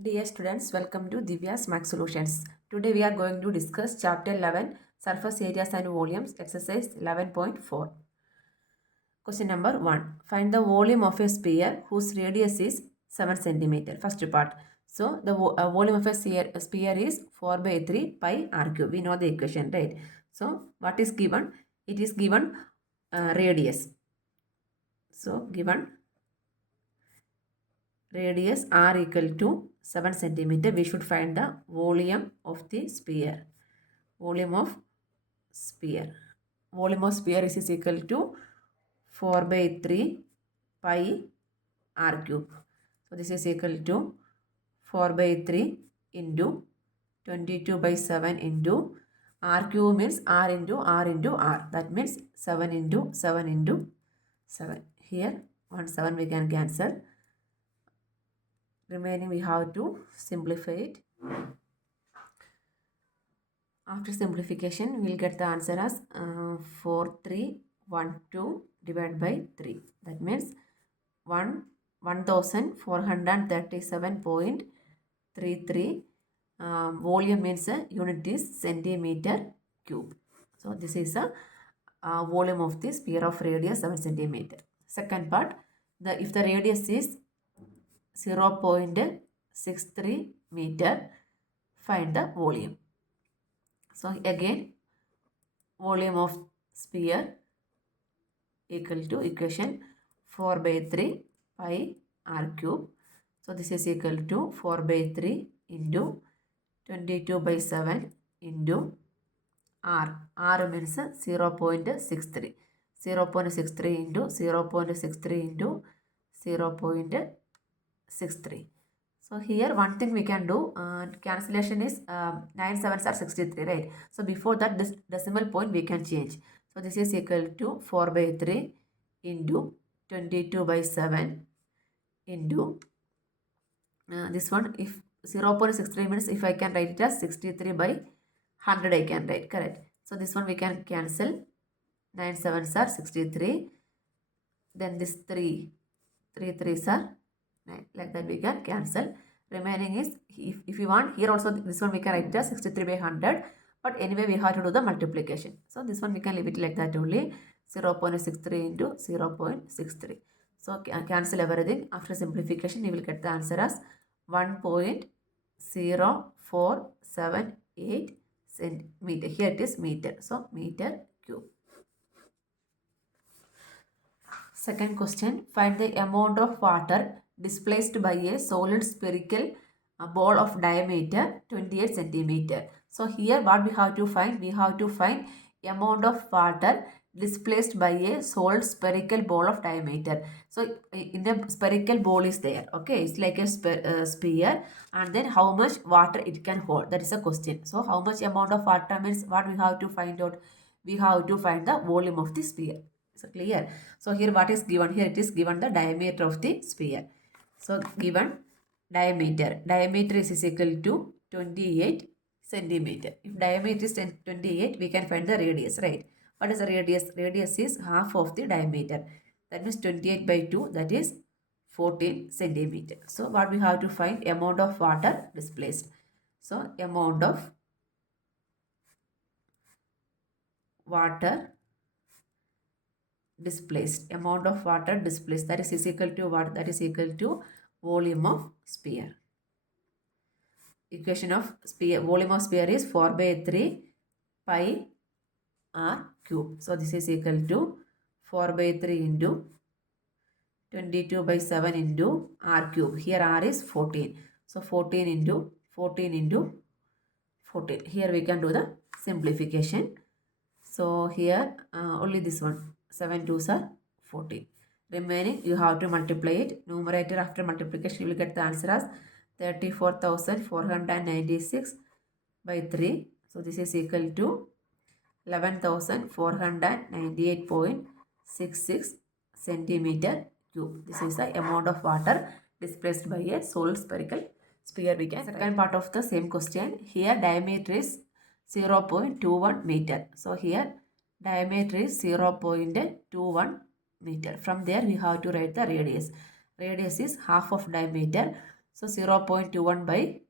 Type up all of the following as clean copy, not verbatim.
Dear students, welcome to Divya's Max Solutions. Today we are going to discuss Chapter 11, Surface Areas and Volumes, Exercise 11.4. Question number 1. Find the volume of a sphere whose radius is 7 centimeter. First part. So, the volume of a sphere is 4 by 3 pi r cube. We know the equation, right? So, what is given? It is given radius. So, given radius r equal to 7 centimeter, we should find the volume of the sphere. Volume of sphere. Volume of sphere is equal to 4 by 3 pi r cube. So this is equal to 4 by 3 into 22 by 7 into r cube means r into r into r. That means 7 into 7 into 7. Here 1 7 we can cancel. Remaining we have to simplify it. After simplification we will get the answer as 4312 divided by 3. That means 1437.33. Volume means unit is centimeter cube. So this is a volume of the sphere of radius 7 centimeter. Second part, if the radius is 0.63 meter, find the volume. So again, volume of sphere equal to equation 4 by 3 pi r cube. So this is equal to 4 by 3 into 22 by 7 into r. R means 0.63. 0.63 into 0.63 into 0.63. So here one thing we can do, cancellation is 9 sevens are 63, right? So before that this decimal point we can change. So this is equal to 4 by 3 into 22 by 7 into this one. If 0.63 means if I can write it as 63 by 100 I can write, correct? So this one we can cancel. 9 sevens are 63. Then this 3 3s are 9. Like that we can cancel. Remaining is, if you want, here also this one we can write it as 63 by 100. But anyway we have to do the multiplication. So this one we can leave it like that only. 0.63 into 0.63. So cancel everything. After simplification you will get the answer as 1.0478 centimeter. Here it is meter. So meter cube. Second question, find the amount of water displaced by a solid spherical ball of diameter 28 centimeter. So here what we have to find? We have to find amount of water displaced by a solid spherical ball of diameter. So in the spherical ball is there, okay, it's like a sphere, and then how much water it can hold, that is a question. So how much amount of water means what we have to find out? We have to find the volume of the sphere. So clear? So here what is given? Here it is given the diameter of the sphere. So given diameter. Diameter is equal to 28 centimeter. If diameter is 28, we can find the radius, right? What is the radius? Radius is half of the diameter. That means 28 by 2, that is 14 centimeter. So what we have to find? Amount of water displaced. So amount of water displaced, amount of water displaced, that is equal to what? That is equal to volume of sphere. Equation of sphere, volume of sphere is 4 by 3 pi r cube. So this is equal to 4 by 3 into 22 by 7 into r cube. Here r is 14. So 14 into 14 into 14. Here we can do the simplification. So here only this one. 7 2s are 14. Remaining you have to multiply it. Numerator after multiplication you will get the answer as 34,496 by 3. So this is equal to 11,498.66 centimeter cube. This is the amount of water displaced by a solid spherical sphere. We can. Second part of the same question. Here diameter is 0.21 meter. So here diameter is 0.21 meter. From there we have to write the radius. Radius is half of diameter. So 0.21 by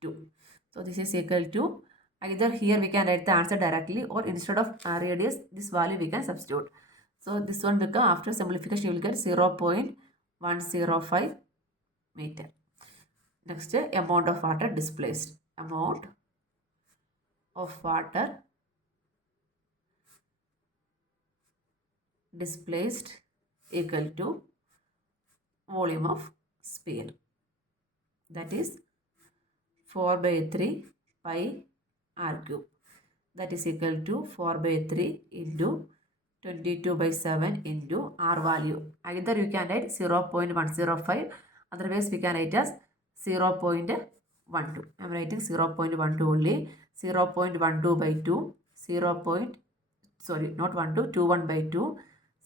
2. So this is equal to, either here we can write the answer directly, or instead of radius, this value we can substitute. So this one become, after simplification you will get 0.105 meter. Next, amount of water displaced. Amount of water displaced equal to volume of sphere. That is 4 by 3 pi r cube. That is equal to 4 by 3 into 22 by 7 into r value. Either you can write 0.105, otherwise we can write as 0.12. I am writing 0.12 only. 0.12 by 2, 21 by 2,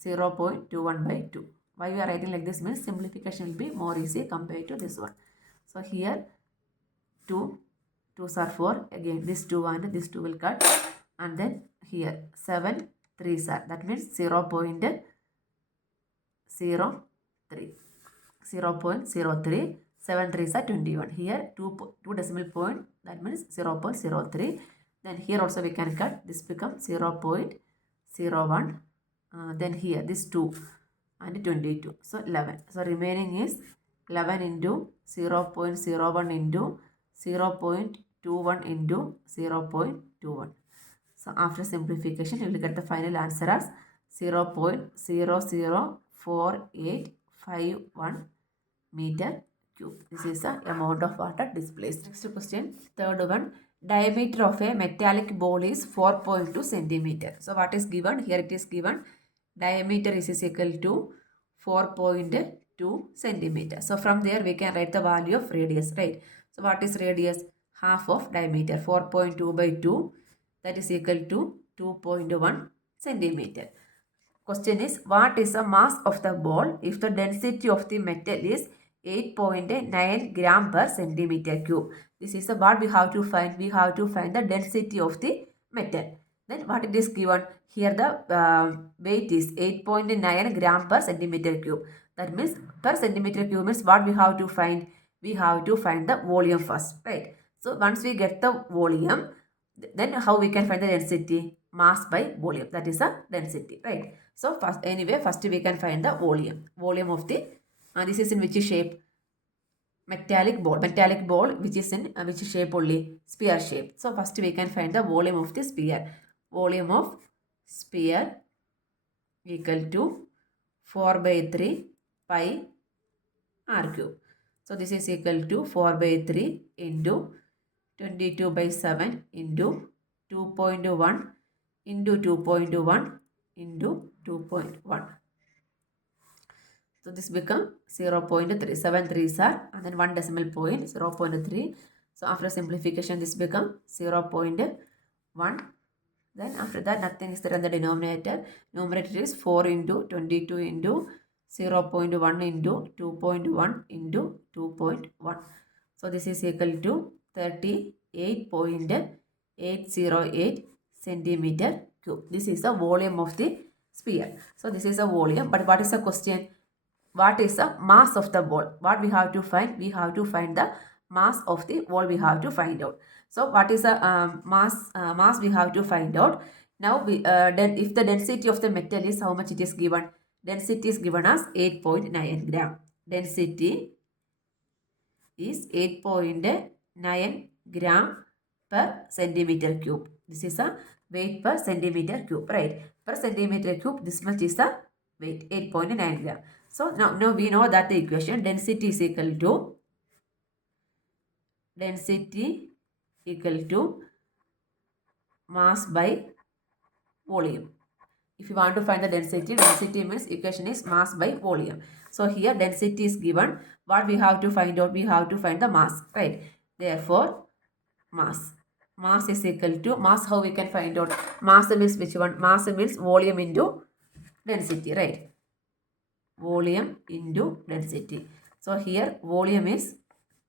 0.21 by 2. Why we are writing like this means simplification will be more easy compared to this one. So here 2, 2s are 4, again this 2 and this 2 will cut, and then here 7, 3s are, that means 0.03, 7 3s are 21. Here 2 decimal point, that means 0.03. Then here also we can cut, this becomes 0.01. Then here this 2 and 22, so 11. So remaining is 11 into 0.01 into 0.21 into 0.21. So after simplification you will get the final answer as 0.004851 meter cube. This is the amount of water displaced. Next question, third one. Diameter of a metallic ball is 4.2 centimeter. So what is given? Here it is given diameter is equal to 4.2 centimeter. So from there we can write the value of radius, right? So what is radius? Half of diameter. 4.2 by 2, that is equal to 2.1 centimeter. Question is, what is the mass of the ball if the density of the metal is 8.9 gram per centimeter cube? This is the what we have to find. We have to find the density of the metal. Then what it is given? Here the weight is 8.9 gram per centimeter cube. That means per centimeter cube means what we have to find? We have to find the volume first, right? So once we get the volume, then how we can find the density? Mass by volume. That is the density, right? So first we can find the volume. Volume of the, this is in which shape? Metallic ball which is in which shape only? Sphere shape. So first we can find the volume of the sphere. Volume of sphere equal to 4 by 3 pi r cube. So this is equal to 4 by 3 into 22 by 7 into 2.1 into 2.1 into 2.1. So this become 0.3. 7 3s are, and then 1 decimal point, 0.3. So after simplification this become 0.1. Then after that nothing is there in the denominator. Numerator is 4 into 22 into 0.1 into 2.1 into 2.1. So this is equal to 38.808 centimeter cube. This is the volume of the sphere. So this is the volume. But what is the question? What is the mass of the ball? What we have to find? We have to find the mass of the ball. We have to find out. So what is the mass? Mass we have to find out. Now we then if the density of the metal is how much it is given? Density is given as 8.9 gram. Density is 8.9 gram per centimeter cube. This is a weight per centimeter cube, right? Per centimeter cube, this much is the weight, 8.9 gram. So now we know that the equation density is equal to mass by volume. If you want to find the density means equation is mass by volume. So here density is given. What we have to find out? We have to find the mass, right? Therefore, mass is equal to, mass how we can find out? Mass means which one? Mass means volume into density, right? Volume into density. So here volume is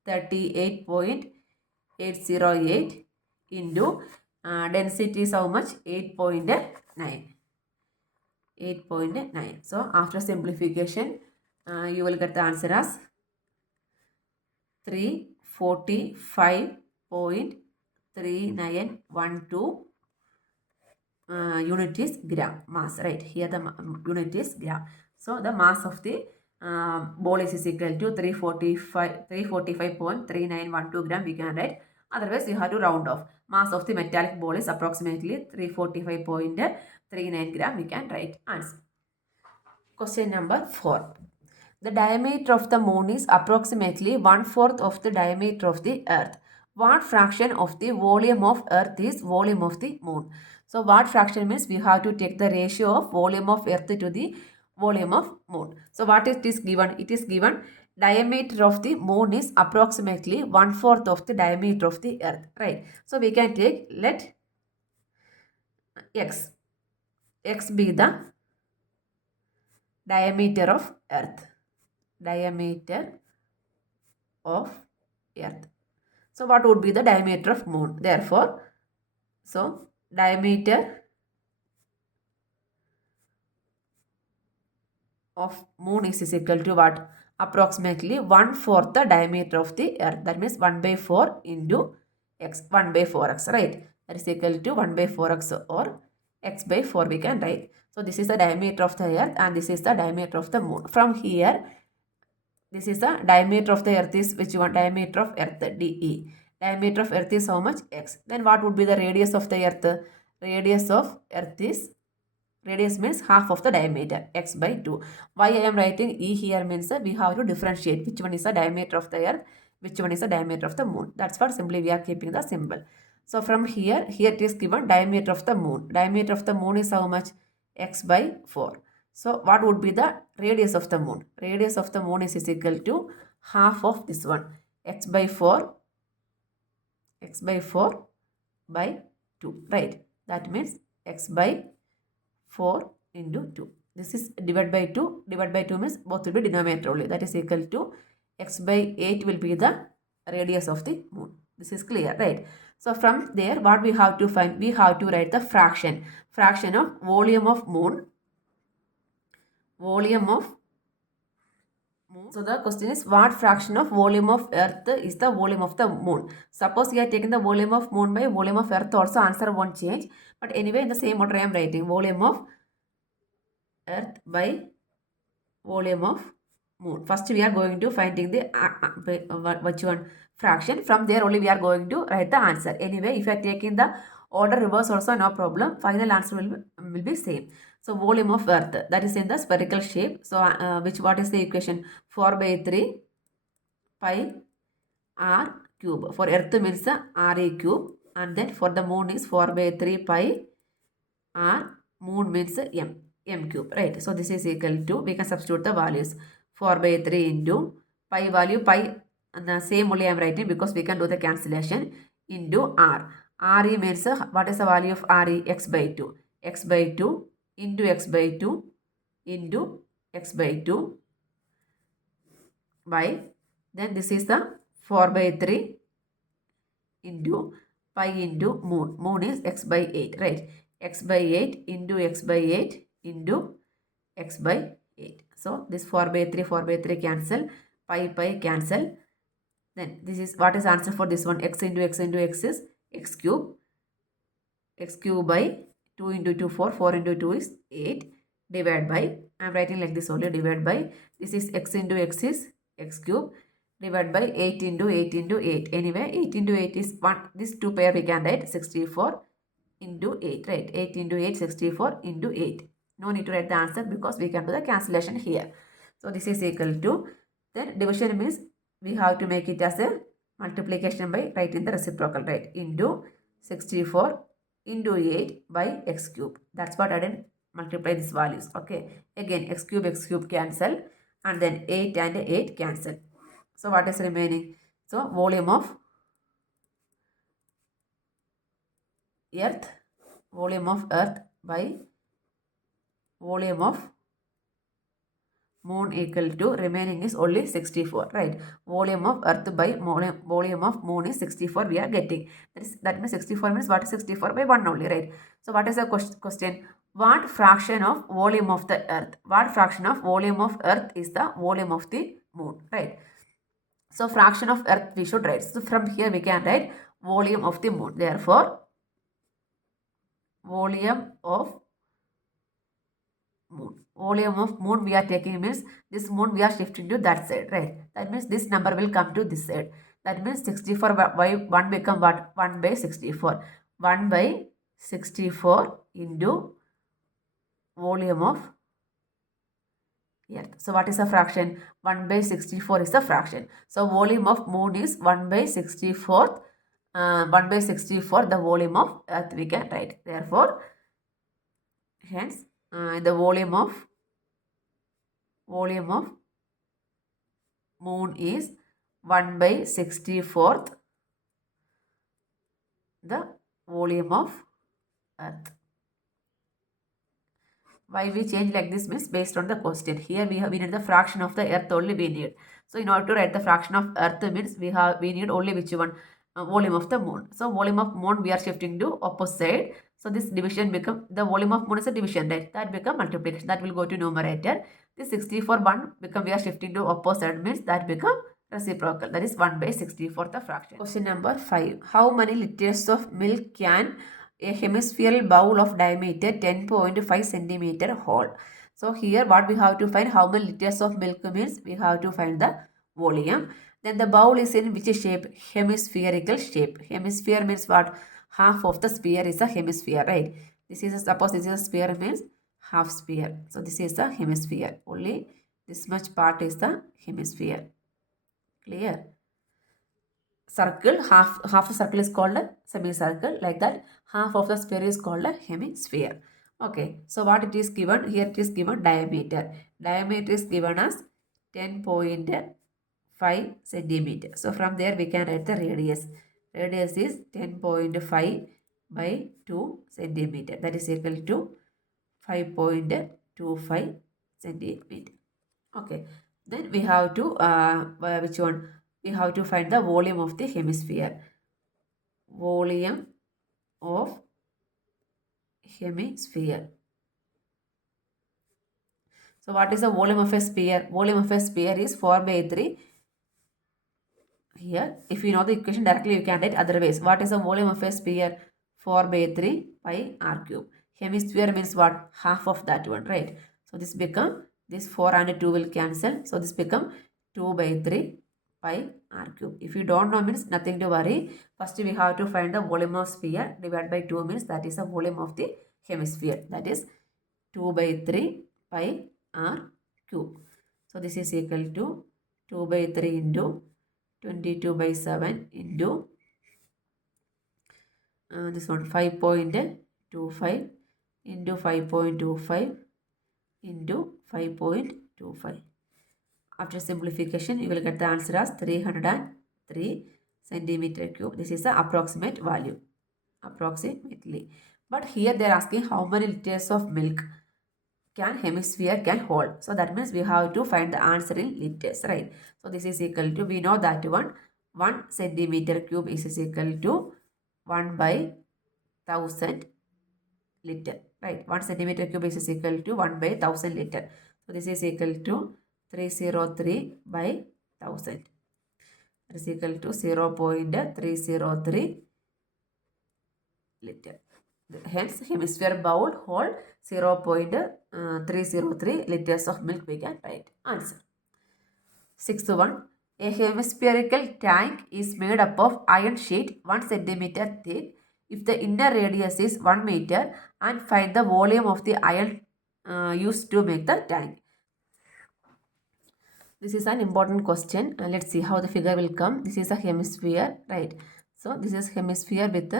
38.808 into density is how much? 8.9. 8.9. So after simplification you will get the answer as 345.3912 unit is gram mass, right? Here the unit is gram. So the mass of the ball is equal to 345.3912 gram, we can write. Otherwise, you have to round off. Mass of the metallic ball is approximately 345.39 gram, we can write answer. Question number 4. The diameter of the moon is approximately 1/4 of the diameter of the earth. What fraction of the volume of earth is volume of the moon? So what fraction means we have to take the ratio of volume of earth to the volume of moon. So what it is given? It is given diameter of the moon is approximately 1/4 of the diameter of the earth, right? So we can take, let x be the diameter of earth. Diameter of earth. So what would be the diameter of moon? Therefore, so diameter of moon is equal to what? Approximately 1/4 the diameter of the earth. That means 1/4 into x, 1/4x, right? That is equal to 1/4x or x by 4 we can write. So this is the diameter of the earth and this is the diameter of the moon. From here, this is the diameter of the earth is which one? Diameter of earth, DE. Diameter of earth is how much? X. Then what would be the radius of the earth? Radius of earth is, radius means half of the diameter, x by 2. Why I am writing E here means we have to differentiate which one is the diameter of the earth, which one is the diameter of the moon. That's what simply we are keeping the symbol. So from here it is given diameter of the moon. Diameter of the moon is how much? X by 4. So what would be the radius of the moon? Radius of the moon is equal to half of this one, x by 4 by 2, right? That means x by 4 into 2. This is divided by 2. Divided by 2 means both will be denominator only. That is equal to x by 8 will be the radius of the moon. This is clear, right? So from there what we have to find? We have to write the fraction. Fraction of volume of moon. Volume of moon. So the question is, what fraction of volume of earth is the volume of the moon? Suppose we are taking the volume of moon by volume of earth also, answer won't change. But anyway, in the same order I am writing volume of earth by volume of moon. First we are going to finding the which one fraction. From there only we are going to write the answer. Anyway, if you are taking the order reverse also, no problem. Final answer will be same. So volume of earth, that is in the spherical shape. So what is the equation? 4 by 3 pi r cube. For earth means re cube, and then for the moon is 4 by 3 pi r, moon means m cube, right? So this is equal to, we can substitute the values, 4 by 3 into pi value, pi and the same only I am writing because we can do the cancellation, into r. Re means what is the value of re? X by 2. X by 2 into x by 2 into x by 2 by, then this is the 4 by 3 into pi into moon. Moon is x by 8, right? X by 8 into x by 8 into x by 8. So this 4 by 3 cancel, pi cancel. Then this is, what is answer for this one? X into x into x is x cube. X cube by 2 into 2, 4 into 2 is 8, divided by, I am writing like this only, divided by, this is x into x is x cube, divided by 8 into 8 into 8. Anyway, 8 into 8 is 1, this 2 pair we can write 64 into 8, right? 8 into 8, 64 into 8. No need to write the answer because we can do the cancellation here. So this is equal to, then division means we have to make it as a multiplication by writing the reciprocal, right? Into 64 into 8 by x cube. That's what I did, multiply these values, okay? Again, x cube cancel, and then 8 and 8 cancel. So what is remaining? So volume of earth, by volume of moon equal to, remaining is only 64, right? Volume of earth by volume of moon is 64 we are getting. That means 64 means what is 64 by 1 only, right? So what is the question? What fraction of volume of the earth? What fraction of volume of earth is the volume of the moon, right? So fraction of earth we should write. So from here we can write volume of the moon. Therefore volume of moon. Volume of moon we are taking means this moon we are shifting to that side, right? That means this number will come to this side. That means 64 by 1 become what? 1 by 64. 1 by 64 into volume of earth. So what is a fraction? 1 by 64 is a fraction. So volume of moon is 1 by 64. 1 by 64 the volume of earth we can write. Therefore hence the volume of moon is 1 by 64th the volume of earth. Why we change like this means based on the question. Here we need the fraction of the earth only we need. So in order to write the fraction of earth means we need only which one? Volume of the moon. So volume of moon we are shifting to opposite side. So this division become, the volume of moon is a division, right? That become multiplication. That will go to numerator. This 64 1 become, we are shifting to opposite means that become reciprocal. That is 1 by 64 the fraction. Question number 5. How many liters of milk can a hemispherical bowl of diameter 10.5 centimeter hold? So here what we have to find, how many liters of milk means we have to find the volume. Then the bowl is in which shape? Hemispherical shape. Hemisphere means what? Half of the sphere is a hemisphere, right? This is a, suppose this is a sphere means half sphere. So this is a hemisphere. Only this much part is the hemisphere. Clear? Circle, half a circle is called a semicircle. Like that, half of the sphere is called a hemisphere. Okay, so what it is given? Here it is given diameter. Diameter is given as 10.5 centimeter. So from there we can write the radius. Radius is 10.5 by 2 centimeter. That is equal to 5.25 centimeter. Okay, then we have to which one? We have to find the volume of the hemisphere. Volume of hemisphere. So what is the volume of a sphere? Volume of a sphere is 4 by 3. Here, if you know the equation directly, you can write otherwise. What is the volume of a sphere? 4 by 3 pi r cube. Hemisphere means what? Half of that one, right? So this become, this 4 and 2 will cancel. So this become 2 by 3 pi r cube. If you don't know means nothing to worry. First we have to find the volume of sphere. Divided by 2 means that is the volume of the hemisphere. That is 2 by 3 pi r cube. So this is equal to 2 by 3 into 22 by 7 into this one 5.25 into 5.25 into 5.25. After simplification, you will get the answer as 303 centimeter cube. This is the approximate value. Approximately. But here they are asking how many liters of milk can hemisphere can hold. So that means we have to find the answer in liters, right? So this is equal to, we know that 1 centimeter cube is equal to 1 by 1000 liter, right? 1 centimeter cube is equal to 1 by 1000 liter. So this is equal to 303 by 1000. That is equal to 0.303 liter. Hence, hemisphere bowl hold 0.303 liters of milk we can write. Answer. Sixth one. A hemispherical tank is made up of iron sheet 1 centimeter thick if the inner radius is 1 meter, and find the volume of the iron used to make the tank. This is an important question. Let's see how the figure will come. This is a hemisphere, right? So this is hemisphere with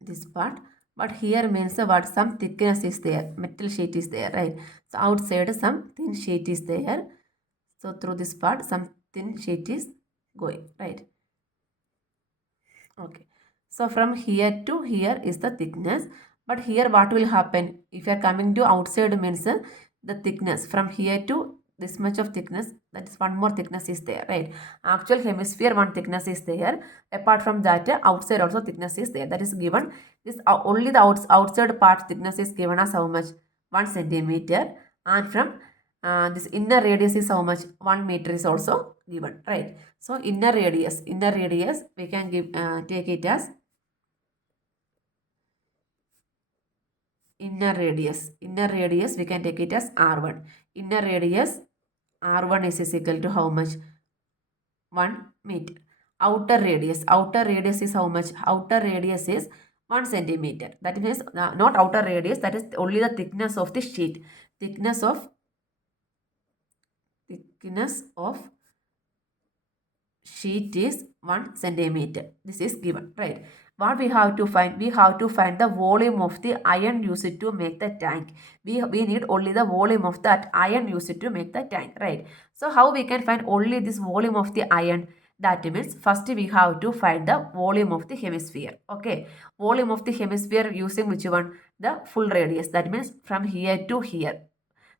this part, but here means what? Some thickness is there, metal sheet is there, right? So outside some thin sheet is there. So through this part some thin sheet is going, right? Okay, so from here to here is the thickness, but here what will happen? If you are coming to outside means the thickness from here to this much of thickness, that is one more thickness is there, right? Actual hemisphere one thickness is there. Apart from that, outside also thickness is there. That is given. This only the outside part thickness is given as how much? 1 centimeter, and from This inner radius is how much? 1 meter is also given, right? So inner radius we can give take it as inner radius we can take it as r1. Inner radius r1 is equal to how much? 1 meter. Outer radius is how much? Outer radius is 1 centimeter. That means not outer radius, that is only the thickness of the sheet. Thickness of sheet is 1 centimeter. This is given, right? What we have to find? We have to find the volume of the iron used to make the tank. We need only the volume of that iron used to make the tank, right? So how we can find only this volume of the iron? That means first we have to find the volume of the hemisphere. Okay, volume of the hemisphere using which one? The full radius. That means from here to here.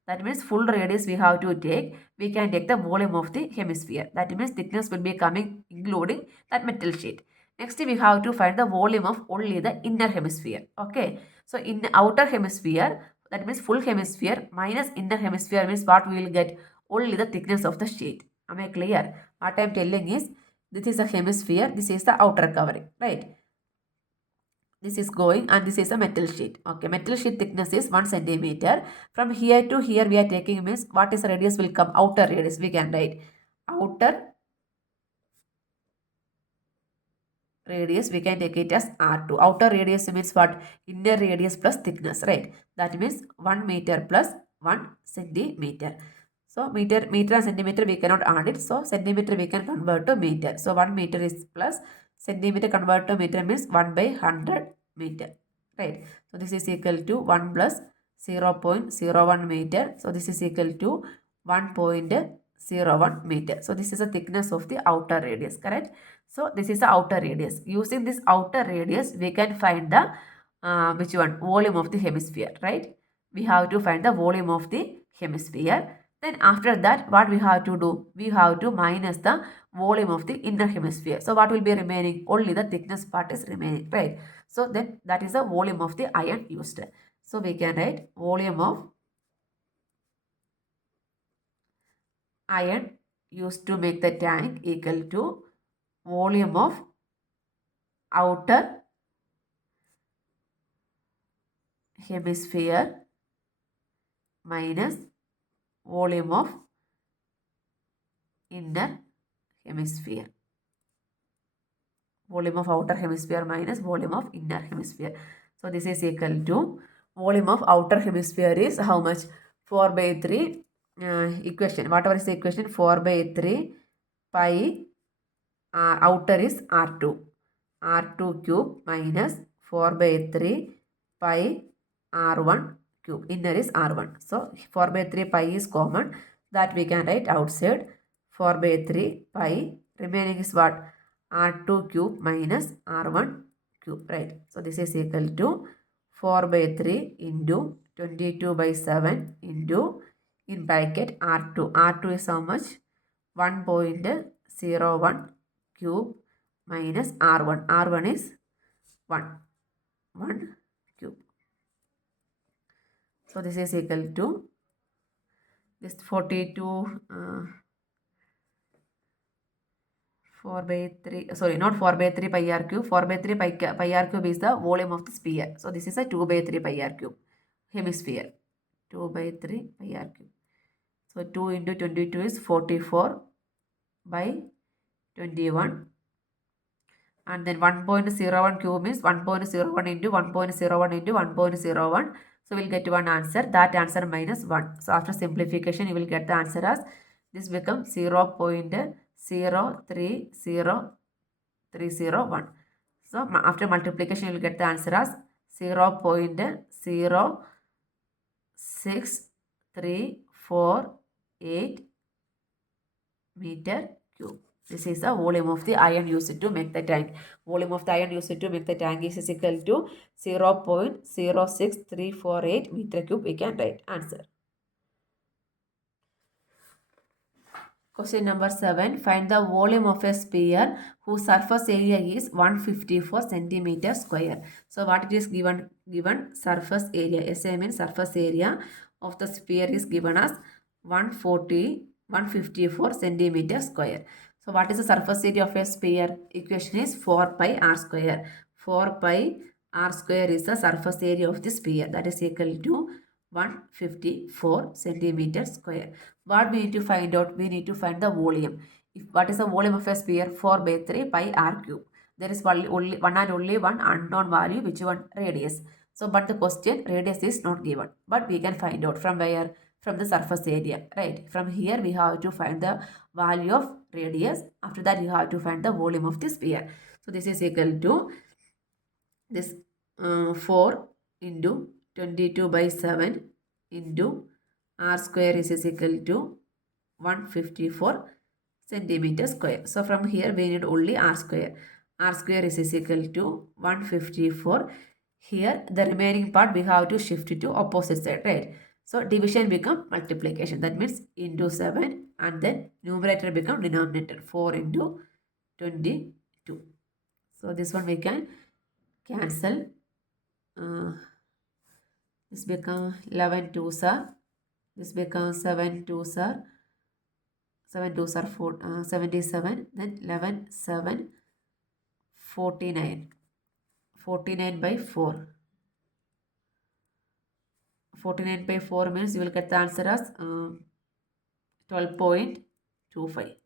That means full radius we have to take. We can take the volume of the hemisphere. That means thickness will be coming including that metal sheet. Next we have to find the volume of only the inner hemisphere. Okay. So in the outer hemisphere, that means full hemisphere minus inner hemisphere means what we will get? Only the thickness of the sheet. Am I clear? What I am telling is this is a hemisphere, this is the outer covering, right? This is going and this is a metal sheet. Okay, metal sheet thickness is 1 centimeter. From here to here we are taking means what is the radius will come? Outer radius. We can write outer radius, we can take it as R2. Outer radius means what? Inner radius plus thickness, right? That means 1 meter plus 1 centimeter. So meter and centimeter we cannot add it. So centimeter we can convert to meter. So 1 meter is plus centimeter convert to meter means 1 by 100 meter, right? So this is equal to 1 plus 0.01 meter. So this is equal to 1.01 meter. So this is the thickness of the outer radius, correct? So this is the outer radius. Using this outer radius, we can find the which one? Volume of the hemisphere, right? We have to find the volume of the hemisphere. Then after that, what we have to do? We have to minus the volume of the inner hemisphere. So what will be remaining? Only the thickness part is remaining, right? So then that is the volume of the iron used. So we can write volume of iron used to make the tank equal to volume of outer hemisphere minus volume of inner hemisphere. Volume of outer hemisphere minus volume of inner hemisphere. So this is equal to volume of outer hemisphere is how much? 4 by 3 equation. Whatever is the equation? 4 by 3 pi outer is R2. R2 cube minus 4 by 3 pi R1 cube. Inner is R1. So 4 by 3 pi is common. That we can write outside. 4 by 3 pi. Remaining is what? R2 cube minus R1 cube, right? So this is equal to 4 by 3 into 22 by 7 into in bracket R2. R2 is how much? 1.01 cube minus R1. R1 is 1 cube. So this is equal to this 42 4 by 3, sorry, not 4 by 3 pi r cube. 4 by 3 pi r cube is the volume of the sphere. So this is a 2 by 3 pi r cube hemisphere. 2 by 3 pi r cube. So 2 into 22 is 44 by 21. And then 1.01 cube means 1.01 into 1.01 into 1.01. So we'll get one answer. That answer minus 1. So after simplification, you will get the answer as this becomes 0.03031. So after multiplication, you will get the answer as 0.06348 meter cube. This is the volume of the iron used to make the tank. Volume of the iron used to make the tank is equal to 0.06348 meter cube. We can write answer. Question number 7. Find the volume of a sphere whose surface area is 154 centimeter square. So what it is given? Given surface area. SA means surface area of the sphere is given as 154 centimeter square. So what is the surface area of a sphere? Equation is 4 pi r square. 4 pi r square is the surface area of the sphere, that is equal to 154 centimeter square. What we need to find out? We need to find the volume. What is the volume of a sphere? 4 by 3 pi r cube. There is only one unknown value, which one? Radius. So but the question, radius is not given, but we can find out from where? From the surface area, right? From here we have to find the value of radius. After that you have to find the volume of the sphere. So this is equal to this 4 into 22 by 7 into r square is equal to 154 centimeter square. So from here we need only r square. R square is equal to 154. Here the remaining part we have to shift it to opposite side, right? So division become multiplication. That means into 7, and then numerator become denominator. 4 into 22. So this one we can cancel. This becomes 11 2s are. This becomes 7 2s are. 7 2s are 77. Then 11 7 49. 49 by 4. 49 by 4 means you will get the answer as 12.25.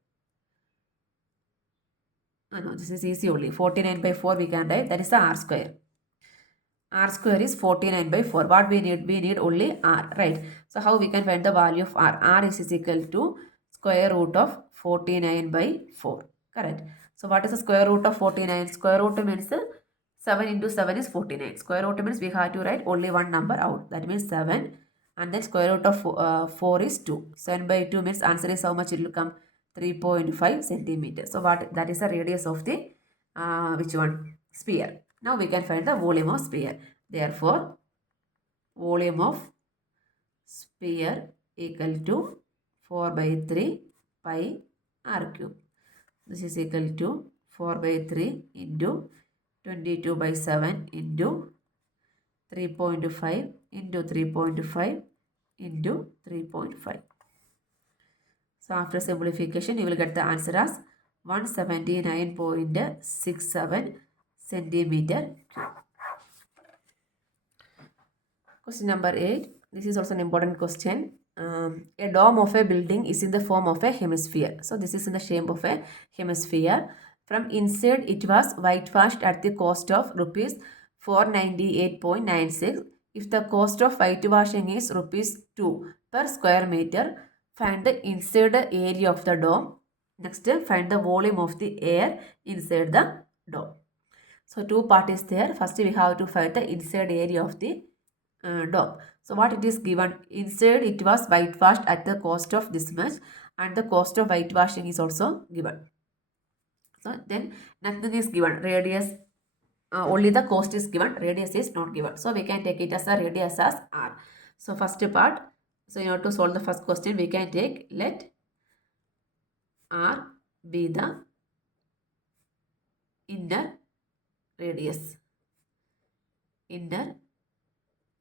No, this is easy only. 49 by 4 we can write. That is the r square. R square is 49 by 4. What we need? We need only r, right? So how we can find the value of r? R is equal to square root of 49 by 4. Correct. So what is the square root of 49? Square root means 7 into 7 is 49. Square root means we have to write only one number out. That means 7. And then square root of 4 is 2. 7 by 2 means answer is how much it will come? 3.5 centimeters. So what, that is the radius of the which one? Sphere. Now we can find the volume of sphere. Therefore, volume of sphere equal to 4 by 3 pi r cube. This is equal to 4 by 3 into 22 by 7 into 3.5 into 3.5 into 3.5. So after simplification, you will get the answer as 179.67 centimeter cube. Question number 8. This is also an important question. A dome of a building is in the form of a hemisphere. So this is in the shape of a hemisphere. From inside, it was whitewashed at the cost of rupees 498.96. If the cost of whitewashing is rupees 2 per square meter, find the inside area of the dome. Next, find the volume of the air inside the dome. So two parts there. First, we have to find the inside area of the dome. So what it is given? Inside it was whitewashed at the cost of this much, and the cost of whitewashing is also given. So then nothing is given. Radius, only the cost is given. Radius is not given. So we can take it as a radius as r. So first part. So in order to solve the first question, we can take let r be the inner radius. Inner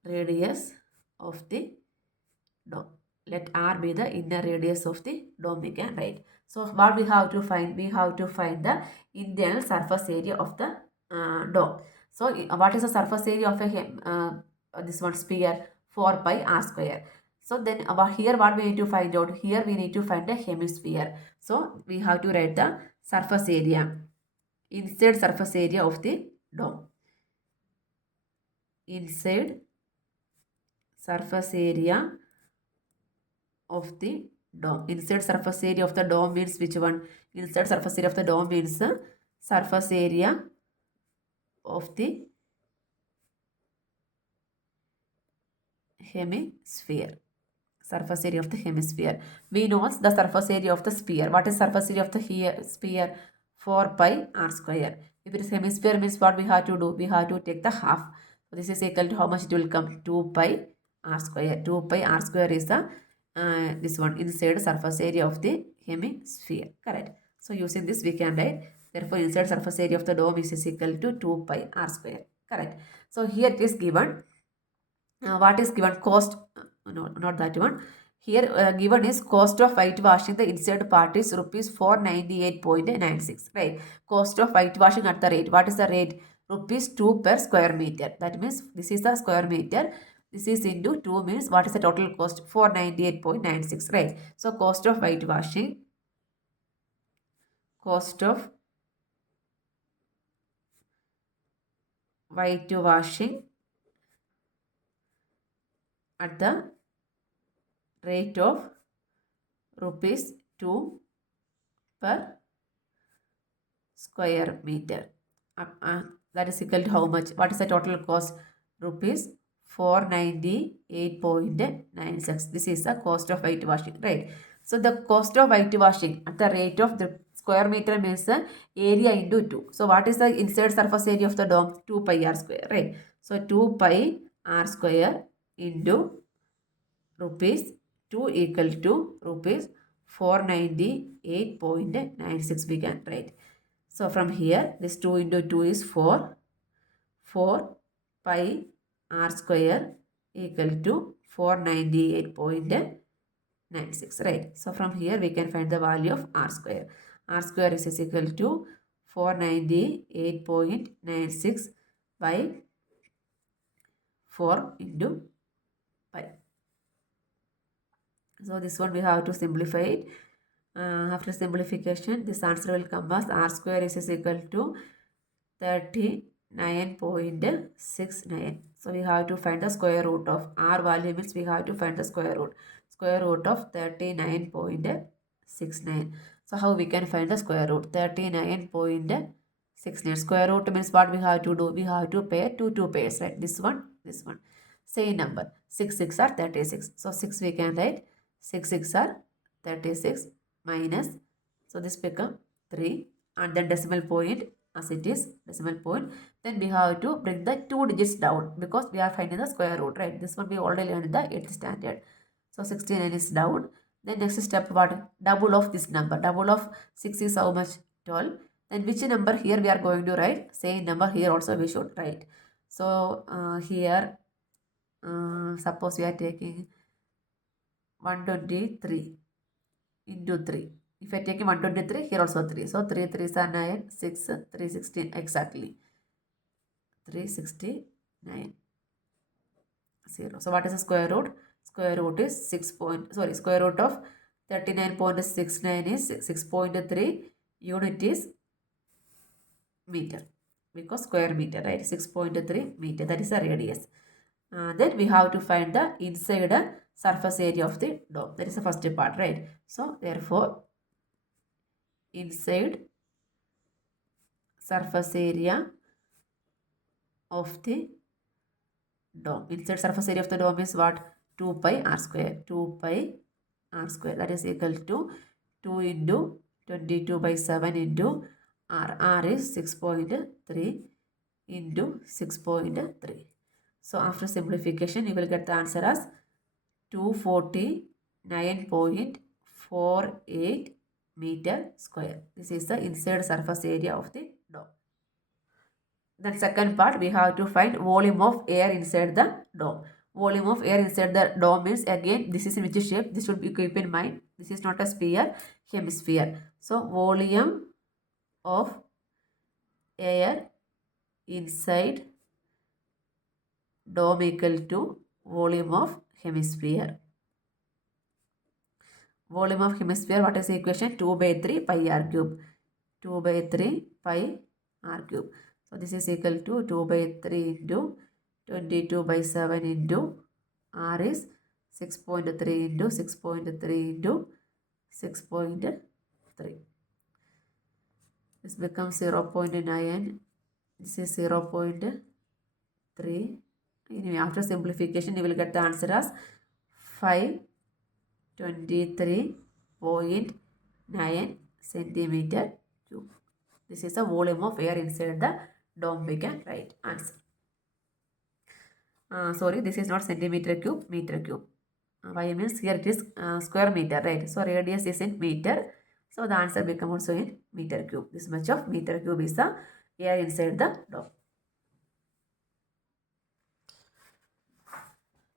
radius of the dome. Let r be the inner radius of the dome, we can write. So what we have to find? We have to find the internal surface area of the dome. So what is the surface area of a this one sphere? 4 pi r square. So then here what we need to find out? Here we need to find the hemisphere. So we have to write the surface area. Inside surface area of the dome. Inside surface area of the dome. Inside surface area of the dome means which one? Inside surface area of the dome means surface area of the hemisphere. Surface area of the hemisphere. We know the surface area of the sphere. What is surface area of the sphere? 4 pi r square. If it is hemisphere means what we have to do? We have to take the half. So this is equal to how much it will come? 2 pi r square. 2 pi r square is the this one inside surface area of the hemisphere. Correct. So using this we can write. Therefore inside surface area of the dome is equal to 2 pi r square. Correct. So here it is given. What is given? Cost. No, not that one. Here given is cost of whitewashing the inside part is rupees 498.96, right? Cost of whitewashing at the rate. What is the rate? Rupees 2 per square meter. That means this is the square meter. This is into 2 means what is the total cost? 498.96, right? So cost of whitewashing, cost of whitewashing at the rate of rupees 2 per square meter. That is equal to how much? What is the total cost? Rupees 498.96. This is the cost of whitewashing, right? So the cost of whitewashing at the rate of the square meter means the area into 2. So what is the inside surface area of the dome? 2 pi r square, right? So 2 pi r square into rupees 2 equal to rupees 498.96 we can write. So from here this 2 into 2 is 4. 4 pi r square equal to 498.96, right? So from here we can find the value of r square. R square is equal to 498.96 by 4 into pi. So this one we have to simplify it. After simplification, this answer will come as r square is equal to 39.69. So we have to find the square root of r value means we have to find the square root. Square root of 39.69. So how we can find the square root? 39.69. Square root means what we have to do? We have to pair two pairs, right? This one, this one. Same number. 6 6 are 36. So 6 we can write 6 6 are 36 minus. So this become 3 and then decimal point as it is decimal point. Then we have to bring the 2 digits down because we are finding the square root, right? This one we already learned in the 8th standard. So 69 is down. Then next step what? Double of this number. Double of 6 is how much? 12. Then which number here we are going to write? Same number here also we should write. So here suppose we are taking 123 into 3. If I take 123, here also 3. So 3 3s are 9, 6, 316 exactly. 369, 0. So what is the square root? Square root is square root of 39.69 is 6.3. Unit is meter because square meter, right? 6.3 meter. That is the radius. Then we have to find the inside surface area of the dome. That is the first part, right? So therefore, inside surface area of the dome. Inside surface area of the dome is what? 2 pi r square. 2 pi r square. That is equal to 2 into 22 by 7 into r. R is 6.3 into 6.3. So after simplification, you will get the answer as 249.48 meter square. This is the inside surface area of the dome. Then second part, we have to find volume of air inside the dome. Volume of air inside the dome means again this is in which shape? This should be keep in mind. This is not a sphere, hemisphere. So volume of air inside dome equal to volume of hemisphere. Volume of hemisphere, what is the equation? 2 by 3 pi r cube. 2 by 3 pi r cube. So this is equal to 2 by 3 into 22 by 7 into r is 6.3 into 6.3 into 6.3. This becomes 0.9. This is 0.3. Anyway, after simplification, you will get the answer as 523.9 centimeter cube. This is the volume of air inside the dome. We can write answer. This is not centimeter cube, meter cube. Why means here it is square meter, right? So radius is in meter. So the answer becomes also in meter cube. This much of meter cube is the air inside the dome.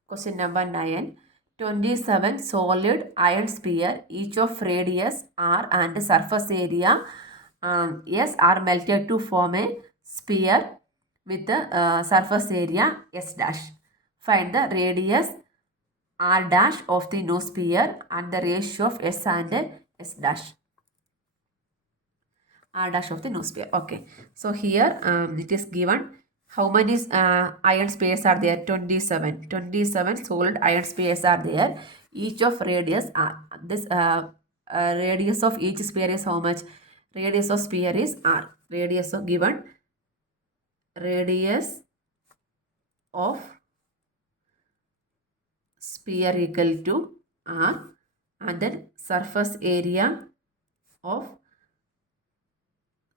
Question number 9. 27 solid iron sphere, each of radius r and surface area s are melted to form a sphere with the surface area s dash. Find the radius r dash of the no sphere and the ratio of s and s dash. R dash of the no sphere. Okay. So here it is given how many iron spheres are there? 27. 27 solid iron spheres are there. Each of radius r. This radius of each sphere is how much? Radius of sphere is r. Radius of given. Radius of sphere equal to r, and then surface area of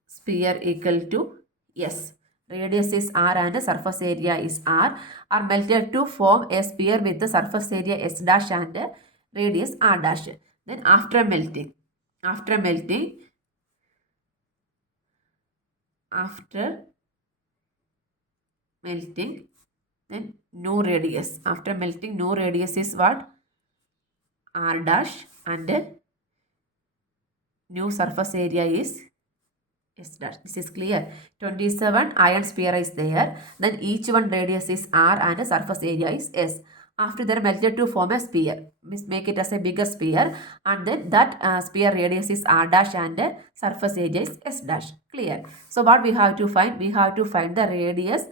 sphere equal to s. Radius is r and surface area is r are melted to form a sphere with the surface area s dash and radius r dash. Then after melting, then no radius. After melting, no radius is what? R dash, and new surface area is S dash. This is clear. 27 iron sphere is there. Then each one radius is r and surface area is s. After they are melted to form a sphere, make it as a bigger sphere, and then that sphere radius is r dash and surface area is s dash. Clear. So what we have to find? We have to find the radius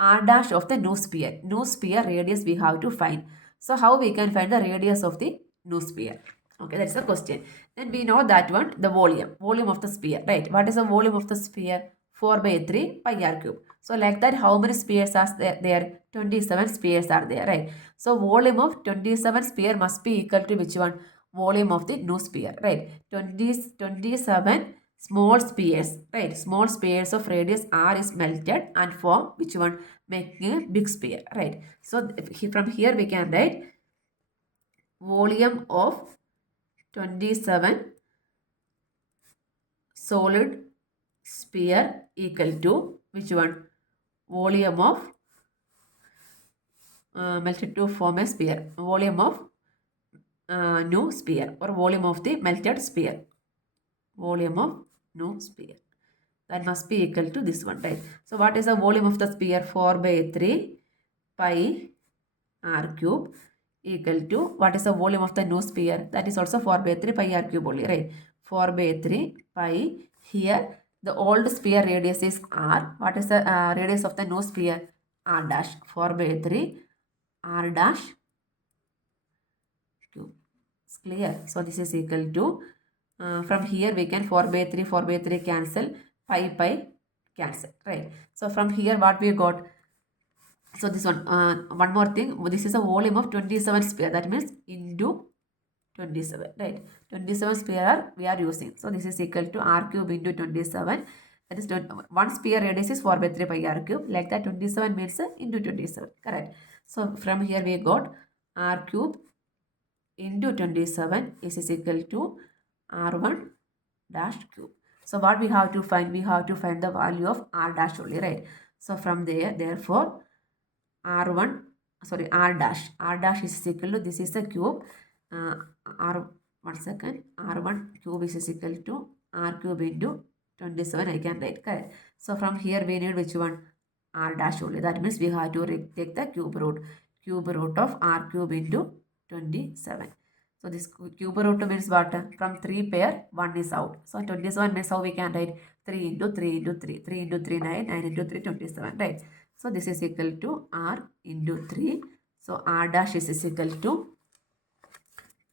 r dash of the new sphere. New sphere radius we have to find. So how we can find the radius of the new sphere? Okay, that's the question. Then we know that one, the volume of the sphere, right? What is the volume of the sphere? 4 by 3 pi r cube. So like that, how many spheres are there? 27 spheres are there, right? So volume of 27 sphere must be equal to which one? Volume of the new sphere, right? 27 small spheres, right? Small spheres of radius r is melted and form which one? Making a big sphere, right? So from here we can write volume of 27 solid sphere equal to which one? Volume of melted to form a sphere. Volume of new sphere, or volume of the melted sphere. Volume of new sphere. That must be equal to this one, right? So what is the volume of the sphere? 4 by 3 pi r cube equal to, what is the volume of the new sphere? That is also 4 by 3 pi r cube only, right? 4 by 3 pi. Here the old sphere radius is r. What is the radius of the new sphere? R dash. 4 by 3 r dash cube. It's clear. So this is equal to, from here we can 4 by 3 cancel, pi cancel, right? So from here what we got? So this one more thing, this is a volume of 27 sphere, that means into 27, right? 27 sphere we are using. So this is equal to r cube into 27. That is one sphere radius is 4 by 3 pi r cube. Like that 27 means into 27, correct? So from here we got r cube into 27 is equal to r1 dash cube. So what we have to find? We have to find the value of r dash only, right? So from there, therefore, r dash is equal to, this is the cube, r1 cube is equal to r cube into 27, I can write, correct? So from here we need which one? R dash only. That means we have to take the cube root of r cube into 27. So this cube root means what? From 3 pair 1 is out. So 27 means how we can write? 3 into 3 into 3. 3 into 3 9, 9 into 3 27, right? So this is equal to r into 3. So r dash is equal to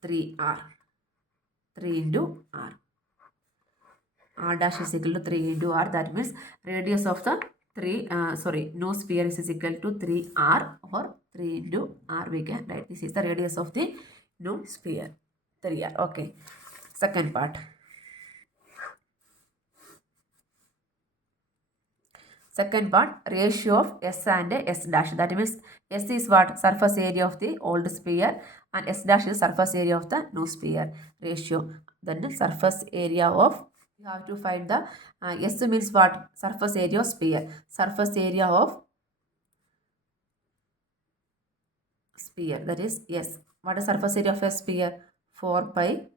3r. 3 into r. R dash is equal to 3 into r. That means radius of the no sphere is equal to 3r, or 3 into r we can write. This is the radius of the no sphere, 3r. Okay. Second part. Second part, ratio of S and S dash. That means S is what? Surface area of the old sphere, and S dash is surface area of the new sphere. Ratio. Then the surface area of, you have to find the S means what? Surface area of sphere. Surface area of sphere, that is S. what is surface area of a sphere? 4 pi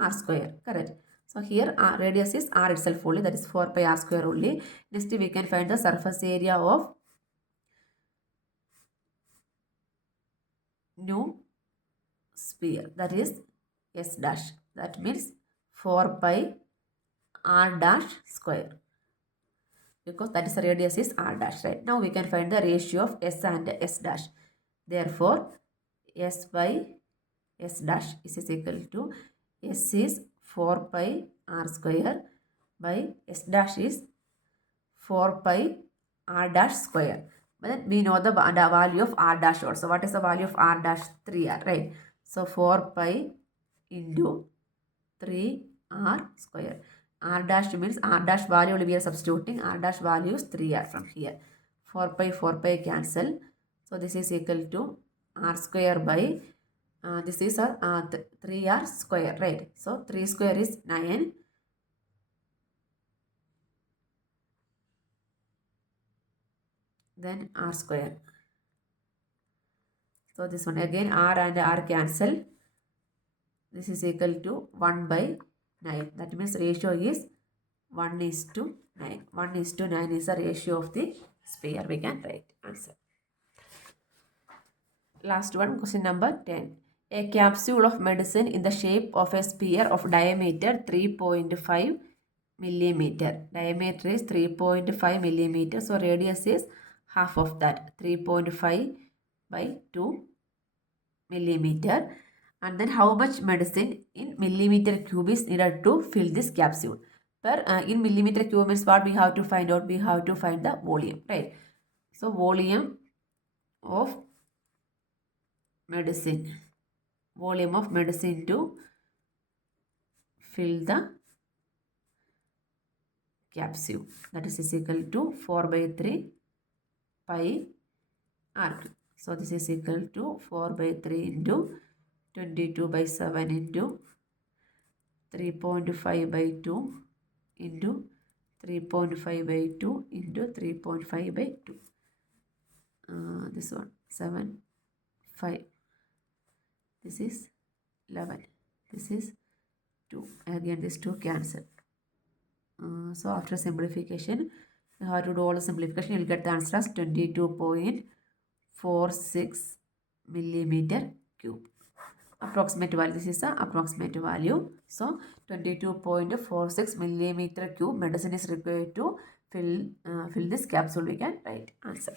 r square, correct. So here radius is r itself only, that is 4 pi r square only. Next we can find the surface area of new sphere, that is s dash, that means 4 pi r dash square, because that is the radius is r dash, right. Now we can find the ratio of s and s dash. Therefore s by s dash is equal to s is 4 pi r square by s dash is 4 pi r dash square. But then we know the value of r dash also. What is the value of r dash? 3r, right. So 4 pi into 3r square. R dash means r dash value we are substituting. R dash value is 3r from here. 4 pi cancel. So this is equal to r square by this is a 3r square, right. So 3 square is 9. Then r square. So this one again r and r cancel. This is equal to 1 by 9. That means ratio is 1:9. 1:9 is the ratio of the sphere. We can write answer. Last one, question number 10. A capsule of medicine in the shape of a sphere of diameter 3.5 millimeter. Diameter is 3.5 millimeter. So radius is half of that, 3.5 by 2 millimeter. And then how much medicine in millimeter cube is needed to fill this capsule? In millimeter cube means what we have to find out? We have to find the volume, right? So volume of medicine to fill the capsule, that is equal to 4 by 3 pi r cube. So this is equal to 4 by 3 into 22 by 7 into 3.5 by 2 into 3.5 by 2 into 3.5 by 2. This one 7, 5. This is 11. This is 2. Again this 2 cancel. So after simplification, you have to do all the simplification. You will get the answer as 22.46 millimeter cube. Approximate value. This is the approximate value. So 22.46 millimeter cube medicine is required to fill this capsule. We can write answer.